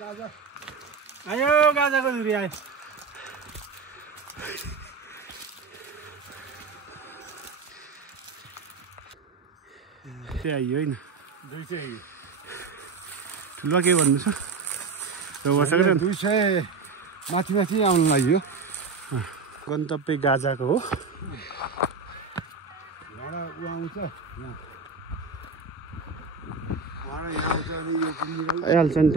आयो गाजाको धुरी आयो आइयो होइन 200 आयो ठुलो के भन्नु छ 200 माथि माथि आउनु लाग्यो गन्तव्य गाजाको हो भाडा उ आउँछ आइहाल्छ नि त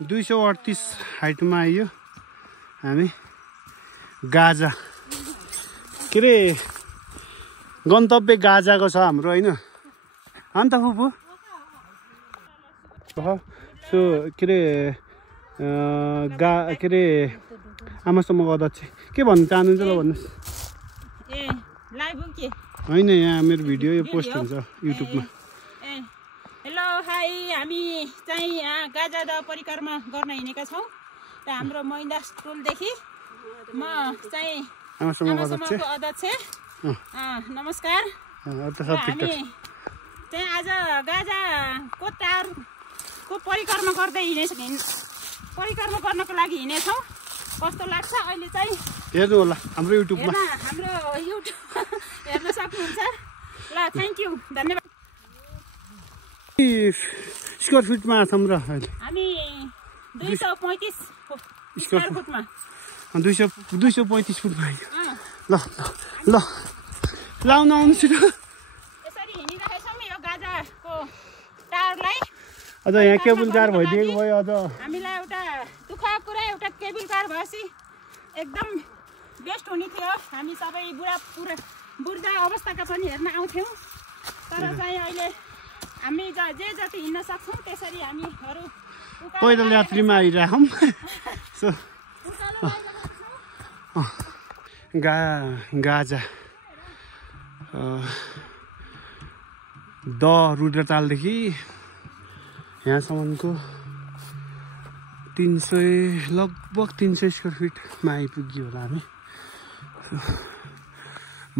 $238 हाइटमा आइयो हामी गाजा के अरे गन्तव्य गाजाको छ हाम्रो होइन अन्त फुपू सो के अरे के अरे आमासम्मको अध्यक्ष के भन्नु चाहनुहुन्छ ल भन्नुहोस् होइन यहाँ मेरो भिडियो यो पोस्ट हुन्छ युट्युबमा हेलो हाई हामी चाहिँ यहाँ गाजा द परिक्रमा गर्न हिँडेका छौँ र हाम्रो मैदास टोलदेखि म चाहिँ आमासम्मको अध्यक्ष नमस्कार हामी चाहिँ आज गाजाको टारको परिक्रमा गर्दै परिक्रमा गर्नको लागि हिँडेछौँ कस्तो लाग्छ अहिले चाहिँ हेर्नु होला हाम्रो युट्युबमा हाम्रो युट्युब हेर्न सक्नुहुन्छ ल थ्याङ्क यू धन्यवाद स्क्वायर फिटमा छौँ र अहिले हामी 235 स्क्वायर फुटमा 235 फुटमा आइयो ल ल लाउन आउनुहोस् न यसरी हिँडिरहेछौँ यो गाजाको टारलाई अझ यहाँ केबल कार भइदिएको भयो अझ हामीलाई एउटा दुःखको कुरा एउटा केबल कार भएपछि एकदम बेस्ट हुने थियो हामी सबै बुढा अवस्थाका पनि हेर्न आउँथ्यौँ तर चाहिँ अहिले हामी जे जति हिँड्न सक्छौँ त्यसरी हामीहरू पैदल यात्रीमा आइरहेछौँ सो गाजा द रुद्रतालदेखि यहाँसम्मको 300 लगभग 300 स्क्वायर फिटमा आइपुग्यो होला हामी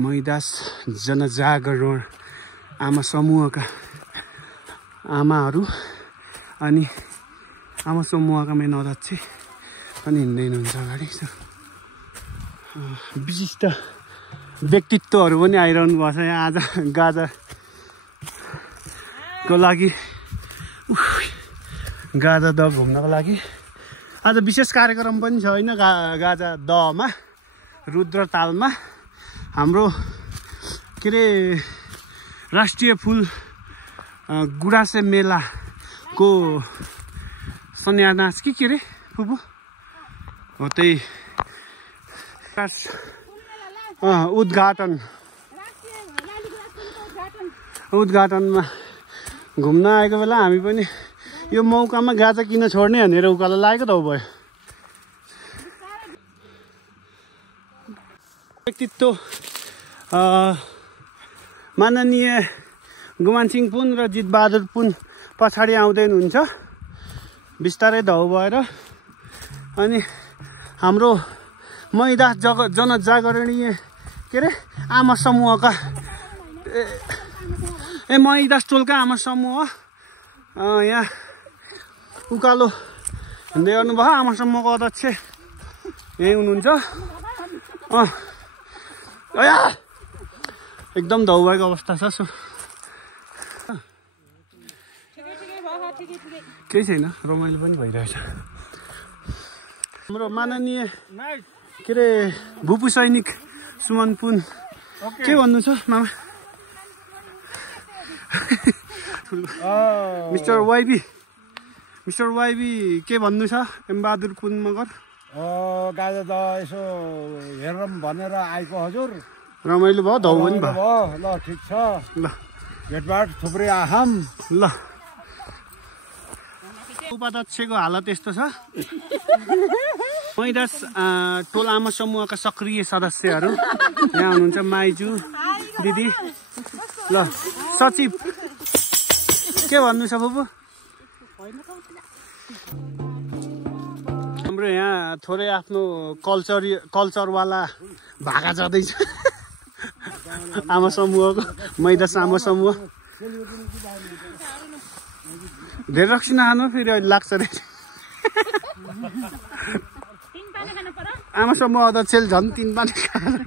मैदास जनजागरण आमा समूहका आमाहरू अनि आमा समूहका मेन अध्यक्ष पनि हिँड्दै हुनुहुन्छ अगाडि विशिष्ट व्यक्तित्वहरू पनि आइरहनु भएको छ यहाँ आज गाजाको लागि गाजा द घुम्नको लागि आज विशेष कार्यक्रम पनि छ होइन गाजा दमा रुद्रतालमा हाम्रो के अरे राष्ट्रिय फुल गुराँसे मेलाको सन्यानास के अरे फुपू हो त्यही उद्घाटनमा घुम्न आएको बेला हामी पनि यो मौकामा गाजा किन छोड्ने भनेर उकालो लागेको त भयो व्यक्तित्व माननीय गुमान सिंह पुन र जितबहादुर पुन पछाडि आउँदै हुनुहुन्छ बिस्तारै धौ भएर अनि हाम्रो मैदास जनजागरणीय के अरे आमा समूहका मैदास टोलका आमा समूह यहाँ उकालो हिँड्दै गर्नुभयो आमा समूहको अध्यक्ष यहीँ हुनुहुन्छ एकदम धौ भएको अवस्था छ सो केही छैन रमाइलो पनि भइरहेछ हाम्रो माननीय के अरे भूपू सैनिक सुमन पुन के भन्नु छ मामा मिस्टर वाइबी के भन्नु छ एमबहादुर पुन मगर गाजा त यसो हेरौँ भनेर आएको हजुर रमाइलो भयो धौ पनि भयो ल ठिक छ ल भेटभाट थुप्रै आहाम ल उपाध्यक्षको हालत यस्तो छ मैदास टोल आमा समूहका सक्रिय सदस्यहरू यहाँ हुनुहुन्छ माइजू दिदी ल सचिव के भन्नु छ बुबु हाम्रो यहाँ थोरै आफ्नो कल्चरवाला भागा जाँदैछ आमा समूहको मैदास आमा समूह धेरै रक्सी नखानु फेरि अहिले लाग्छ रे आमा समूह अध्यक्षले झन् 3 पानी खाएर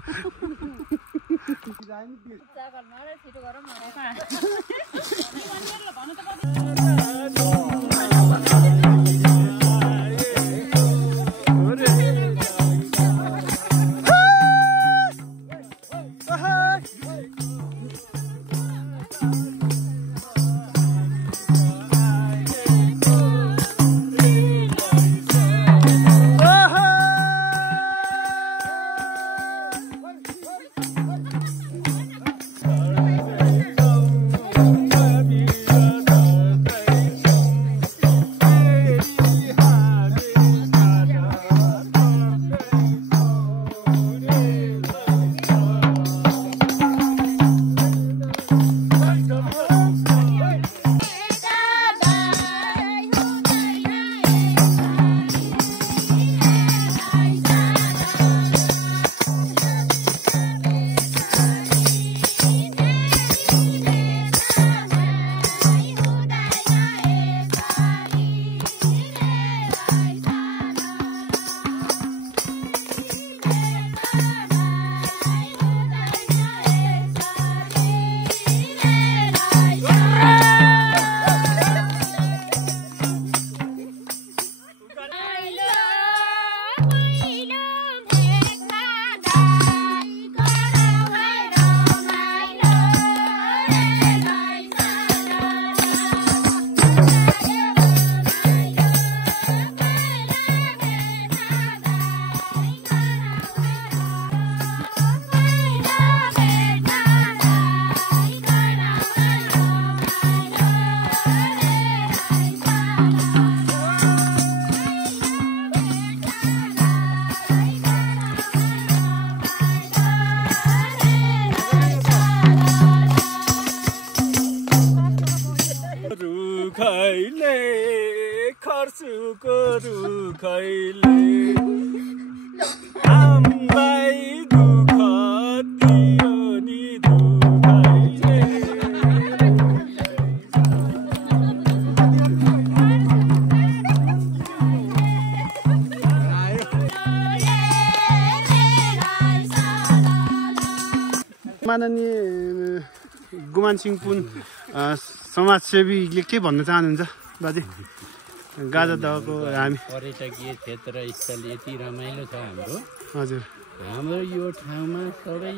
खर्चुको रुखैले हामीलाई दुःख दियो नि दुखैले माननीय गुमान सिंह पुन समाजसेवीले के भन्न चाहनुहुन्छ बाजे गाजा दहको हामी पर्यटकीय क्षेत्र स्थल यति रमाइलो छ हाम्रो हजुर हाम्रो यो ठाउँमा सबै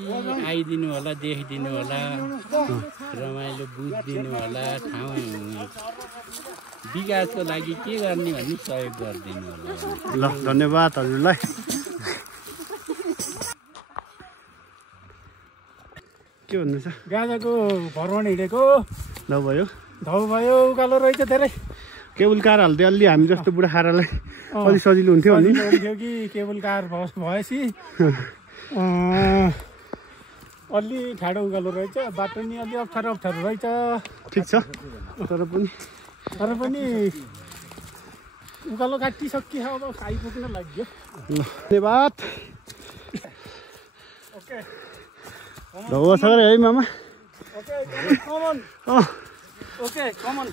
आइदिनु होला देखिदिनु होला रमाइलो बुझिदिनु होला ठाउँ विकासको लागि के गर्ने भन्ने सहयोग गरिदिनु होला ल धन्यवाद हजुरलाई के भन्नुहुन्छ गाजाको भ्रमण हिँडेको भयो धौ भयो उकालो रहेछ धेरै केबुल कार हाल्थ्यो अलि हामी जस्तो बुढाखारालाई अलि सजिलो हुन्थ्यो नि हुन्थ्यो कि केबुल कार भएपछि अलि ठाडो उकालो रहेछ बाटो नि अलि अप्ठ्यारो रहेछ ठिक छ तर पनि उकालो काटिसकियो अब आइपुग्न लाग्यो ल धन्यवाद ओके धौवा छ है मामा ओके कमन ओके कमन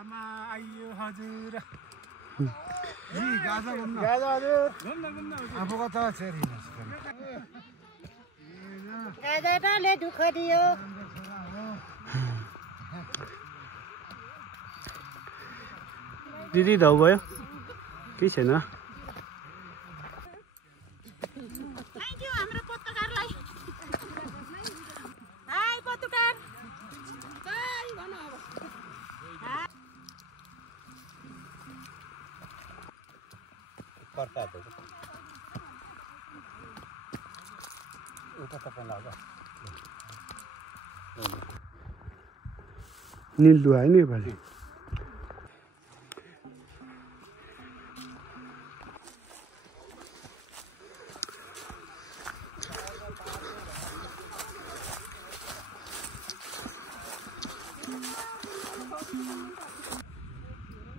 आमा आइयो हजुर गाजा घुम्न गाजा हजुर आफू कता छेरी गाजाले दुःख दियो दिदी धौ भयो केही छैन हाम्रो पत्रकारलाई हाई पत्रकार भन निल्दु आयो नि योपालि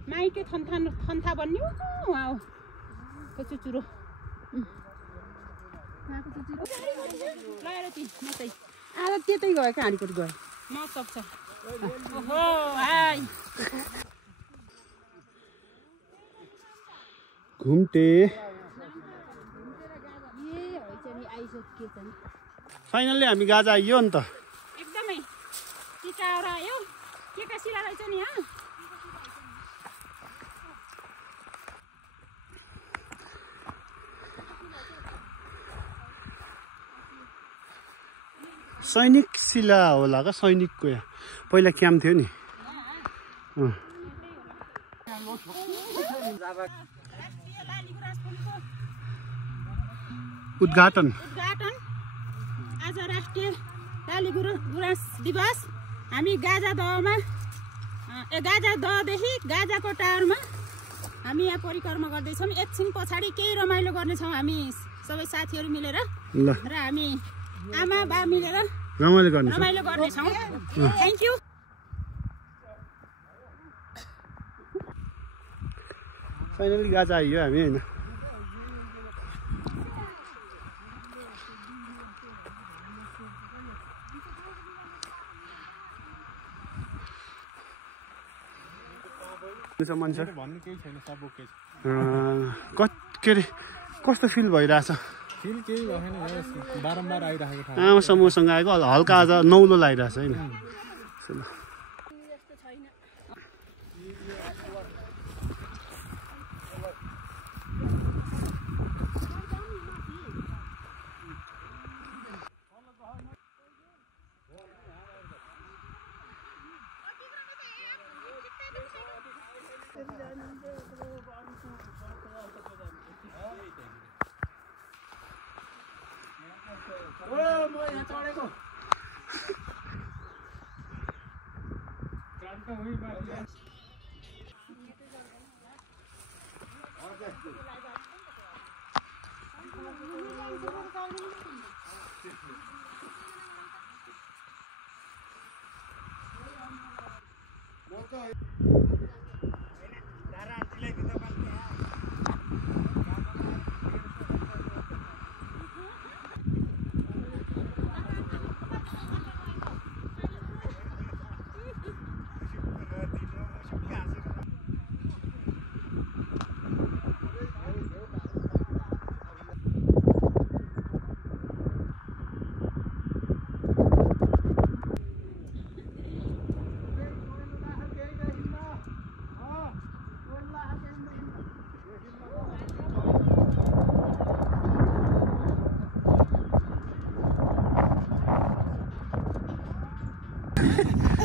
माइके थन्था बन्यो वाउ कचुचुरो आज त्यतै गयो क्या हाँडीकोट गयो म सक्छ ओहो हाई घुम्टे फाइनल्ली हामी गाजा आइयो नि त एकदमै टिकाएर आयो के सिला रहेछ नि यहाँ सैनिक शिला होला क्या सैनिकको यहाँ पहिला क्याम्प थियो नि उद्घाटन आज राष्ट्रिय लाली गुराँस दिवस हामी गाजा दहमा गाजा दहदेखि गाजाको टारमा हामी यहाँ परिक्रमा गर्दैछौँ एकछिन पछाडि केही रमाइलो गर्नेछौँ हामी सबै साथीहरू मिलेर ल र हामी आमा बा मिलेर रमाइलो गर्नेछौँ थ्याङ्क यू फाइनली गाजा आइयो हामी होइन मान्छे भन्ने केही छैन सब ओके छ के अरे कस्तो फिल भइरहेछ फिल केही भएन बारम्बार आइरहेको ठाउँ आमा समूहसँग आएको हल्का आज नौलो लागिरहेछ होइन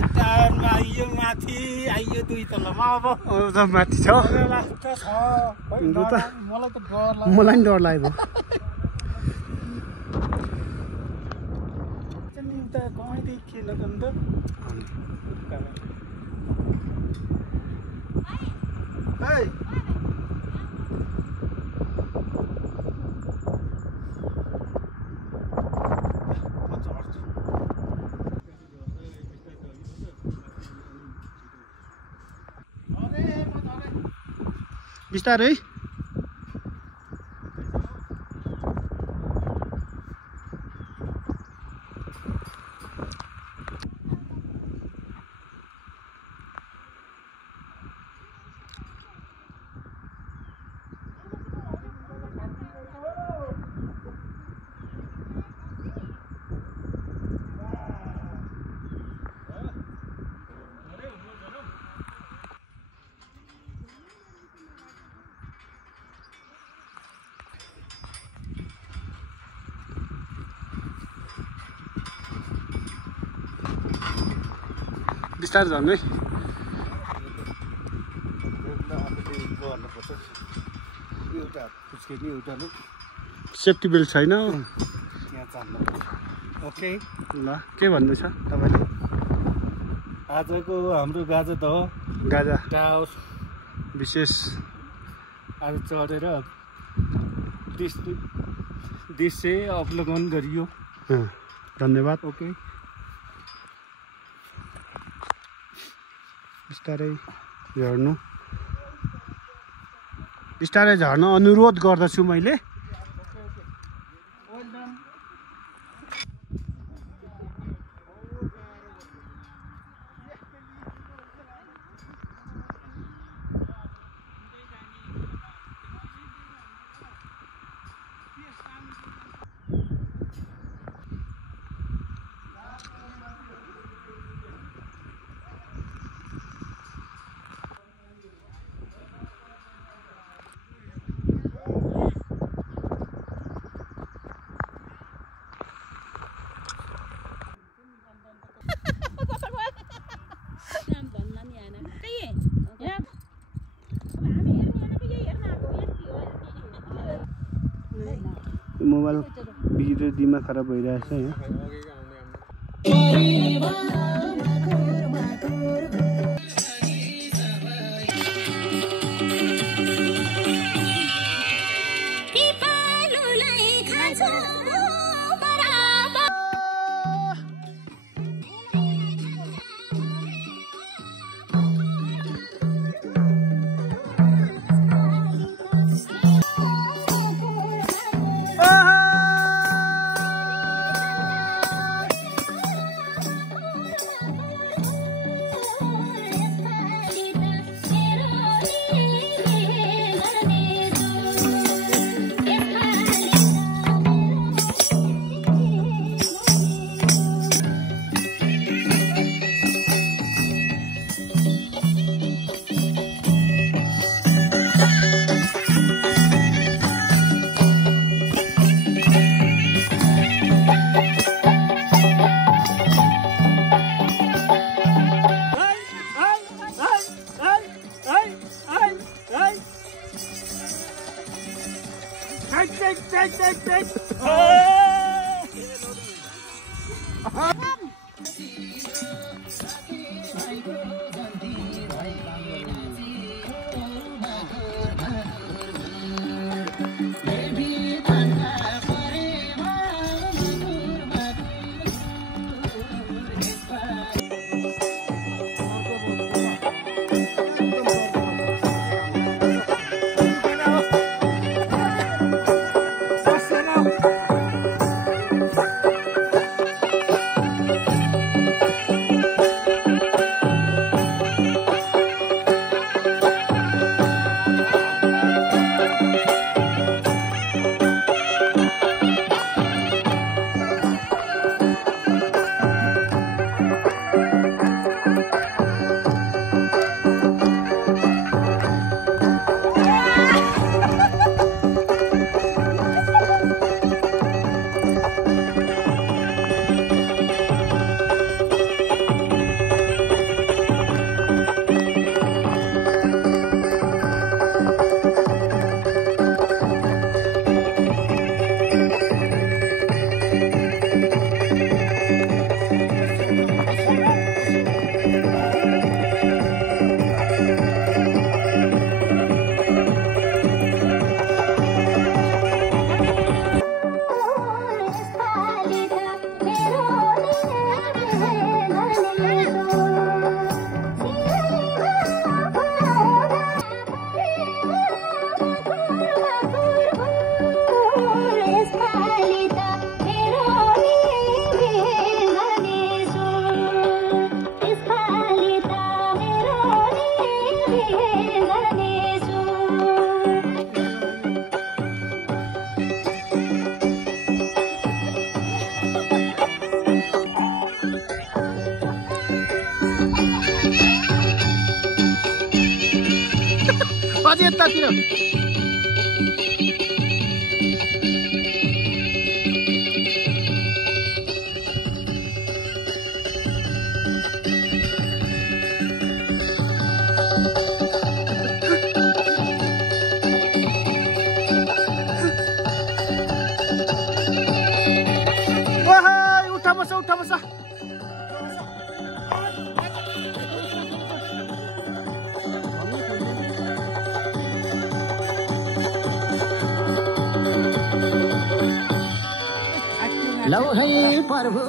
टायरमा आइयो माथि आइयो दुई तलामा अब माथि छ मलाई त डर मलाई नि डर लाग्यो उता गएदेखि खेल अन्त बिस्तारै बिस्तारै झन् है सेफ्टी बेल्ट छैन ओके ल के भन्नु छ तपाईँले आजको हाम्रो गाजा दह गाजा टावर विशेष आज चढेर दृश्य अवलोकन गरियो धन्यवाद ओके बिस्तारै झर्नु बिस्तारै झर्न अनुरोध गर्दछु मैले मोबाइल बिग्रेर दिमाग खराब भइरहेछ यहाँ लौ है प्रभु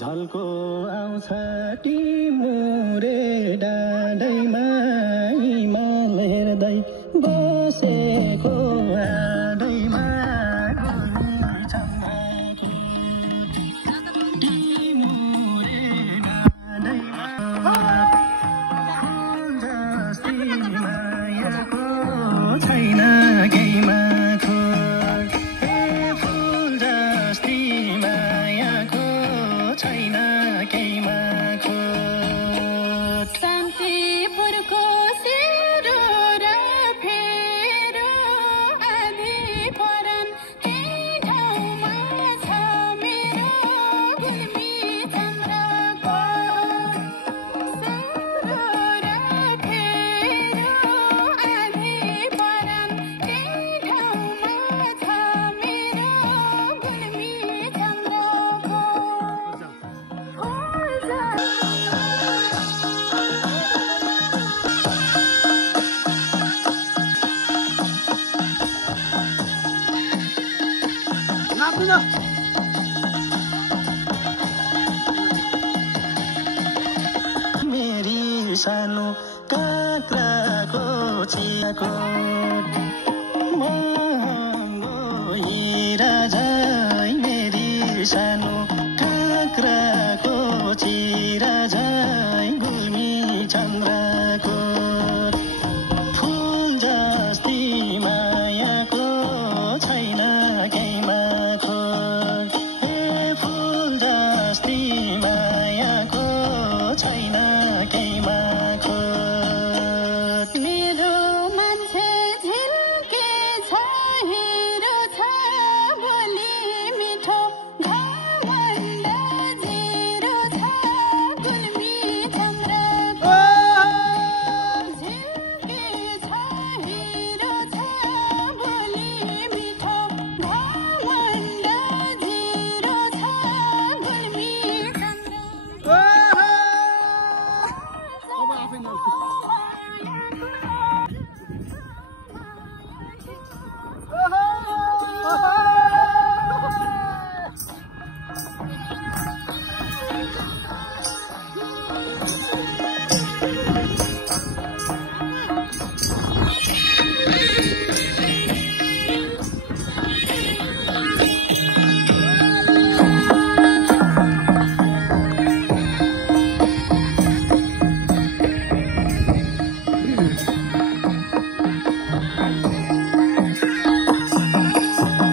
झल्को आउँछ टिमुरे डाँडैमा हिमाल हेर्दै बसेको आडैमा मेरी सानो काँक्राको चियाको महँगो हिरा झै मेरी सानो काँक्राको चिरा झै गुल्मी चन्द्रको फुल जस्ती मायाको छैन केहीमा खोज फुल जस्ती मायाको छैन केहीमा खोज मेरो मान्छे झिल्के छ हिरो छ बोली मिठो घमण्ड जिरो छ गुल्मी चन्द्रको झिल्के छ हिरो छ बोली मिठो घमण्ड जिरो छ गुल्मी चन्द्रको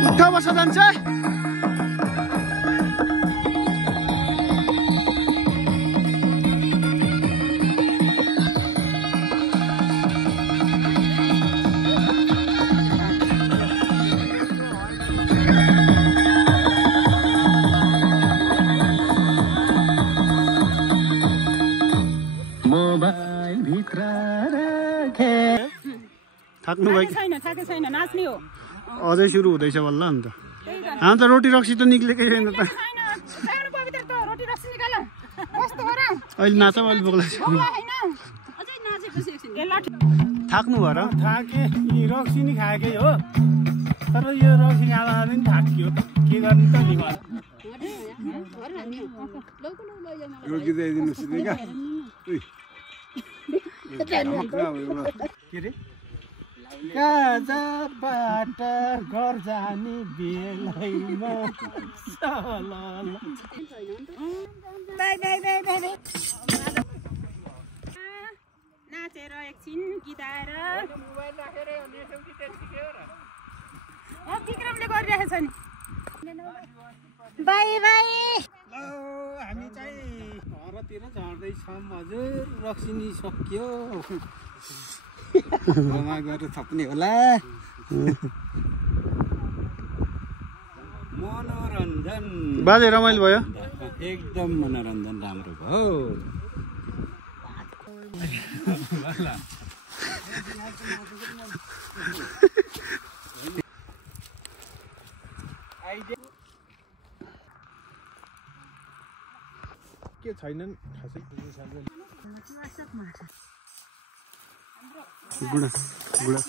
उठा बस जान्छ मोबाइल भित्र राखे थाक्नु भयो थाके छैन नाच्ने हो अझै सुरु हुँदैछ बल्ल अन्त अन्त रोटी रक्सी त निक्लेकै छैन त सानो पवित्र त रोटी रक्सी निकाल कस्तो हो र अहिले नाच अहिले बोक्ला हैन अझै नाचेपछि एकछिन ए लाठी थाक्नु भयो र थाके यी रक्सी नि खाएकै हो तर यो रक्सी खाँदा पनि थाकियो के गर्नु त नि रोकिदिनुहोस् नि क्या के रे गाजाबाट घर जाने बेलैमा नाचेर एकछिन गीताएर विक्रमले गरिरहेको छ नि बाई बाई हामी चाहिँ घरतिर झर्दैछौँ हजुर रक्सी नि सकियो घरमा गएर थप्ने होला मनोरञ्जन बाजे रमाइलो भयो एकदम मनोरञ्जन राम्रो भयो के छैनन् खासै गुडा गुडा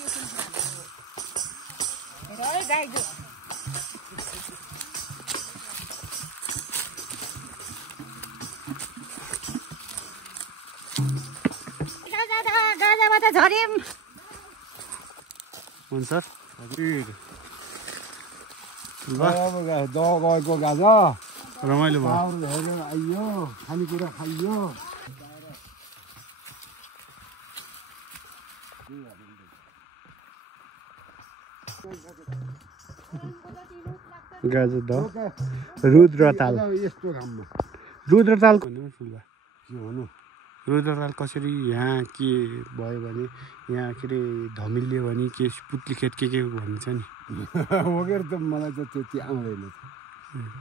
झर्यौँ हुन्छ गएको गाजा रमाइलो भयो आउनु हेऱ्यो आइयो खानेकुरा खाइयो गाजर द रुद्रताल यस्तो घाममा रुद्रताल भन्नु फुलबा के हुनु रुद्रताल कसरी यहाँ के भयो भने यहाँ के अरे धमिलियो भने के पुत्ली खेत के भन्छ नि वगेर त मलाई त त्यति आउँदैन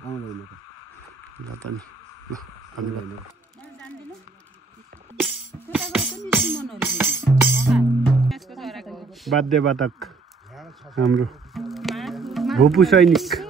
आउँदैन ल त नि ल धन्यवाद वाद्यवादक हाम्रो भूपू सैनिक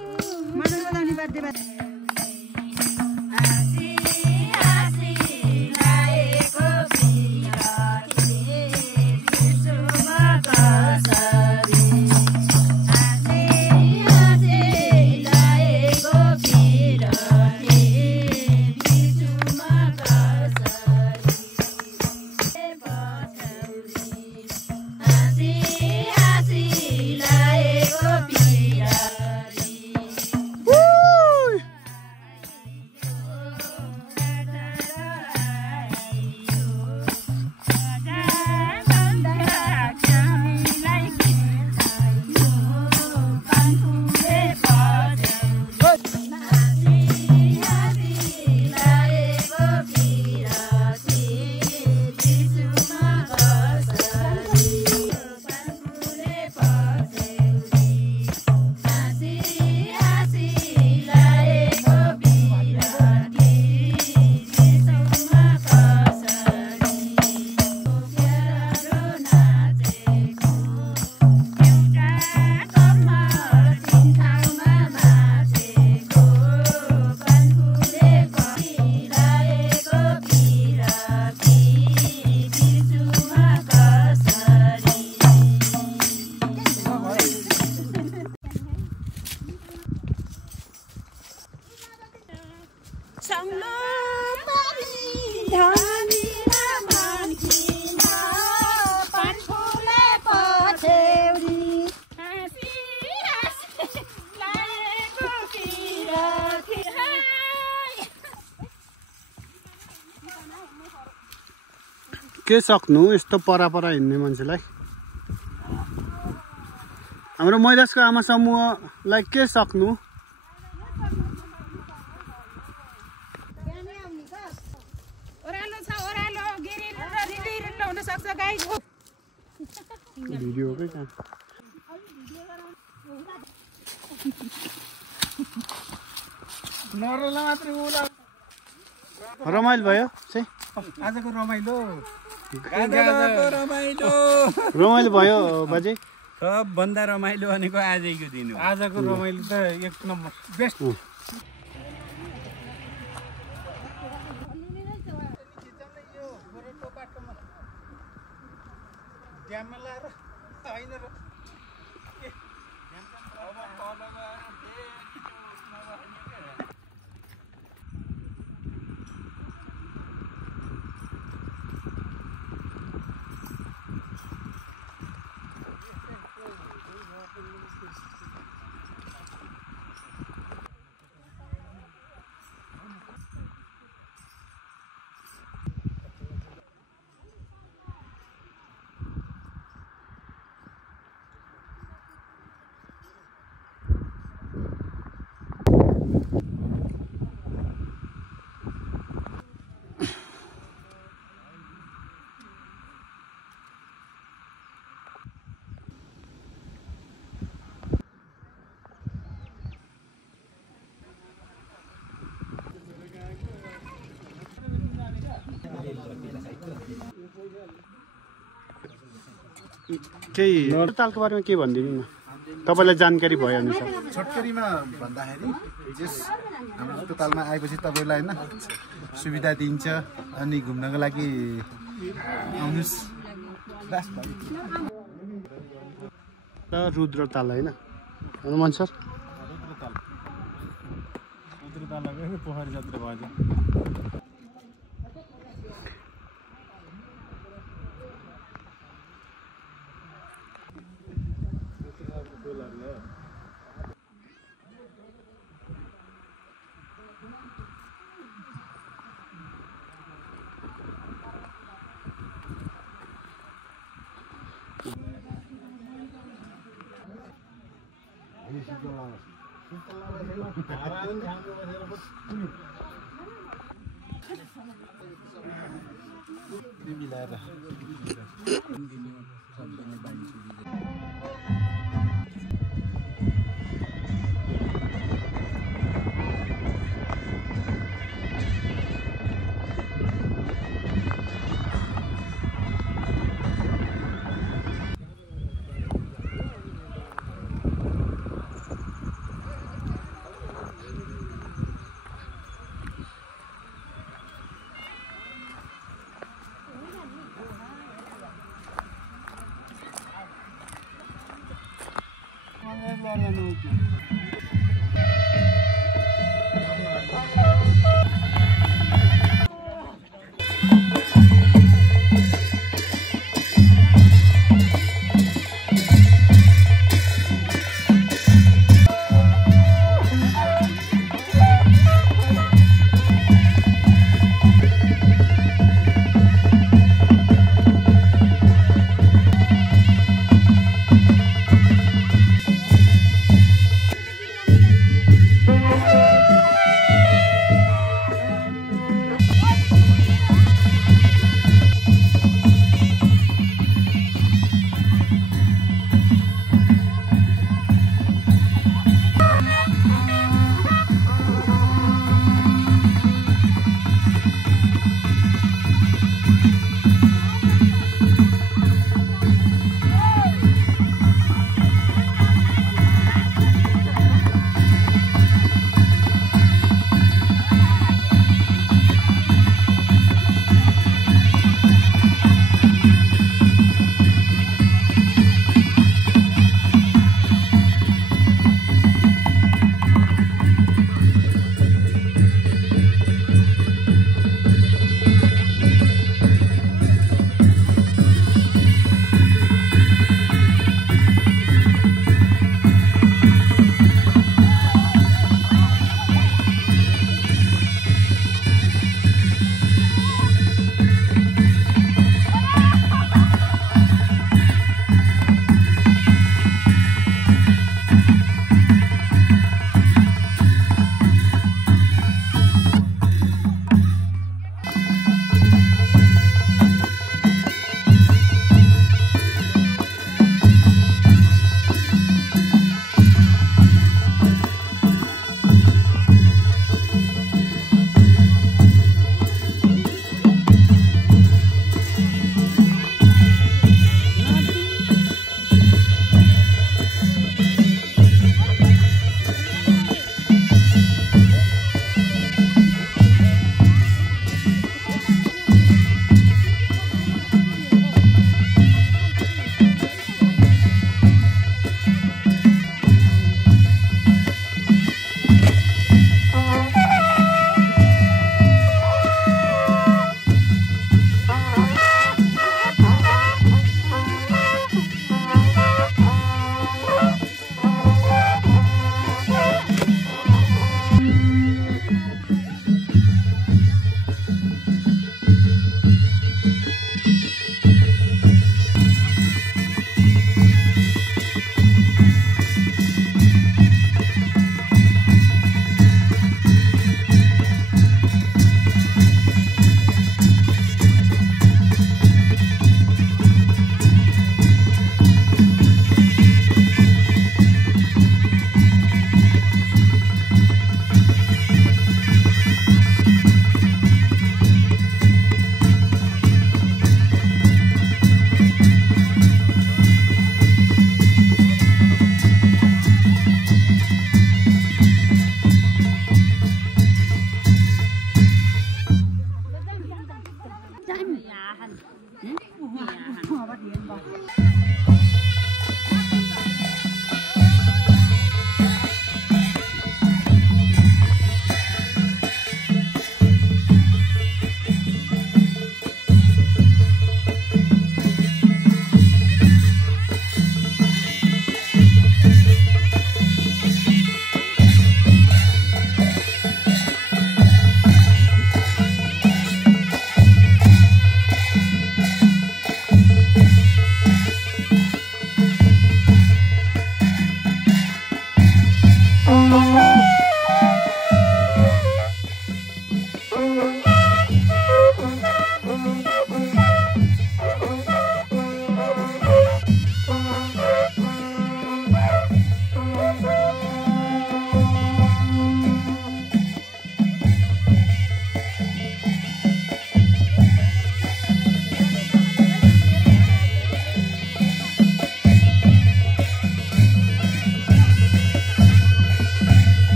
के सक्नु यस्तो परापरा हिँड्ने मान्छेलाई हाम्रो मैदासको आमा समूहलाई के सक्नु ओरालो छ ओरालो गिरिल र रिलिल हुन सक्छ गाइस भिडियो के काम नरला मात्रै उला रमाइलो भयो आजको रमाइलो रमाइलो भयो बाजे सबभन्दा रमाइलो भनेको आजैको दिन हो आजको रमाइलो त एक नम्बर बेस्ट केही तालको बारेमा के भनिदिनु न तपाईँलाई जानकारी भएअनुसार छोटकरीमा भन्दाखेरि जस हाम्रो अस्पतालमा आएपछि तपाईँलाई होइन सुविधा दिन्छ अनि घुम्नको लागि आउनुहोस् रुद्रताल होइन हनुमान सर पोखरी जात्रा भयो मिलाएर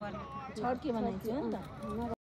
छड्के बनाइन्छ नि त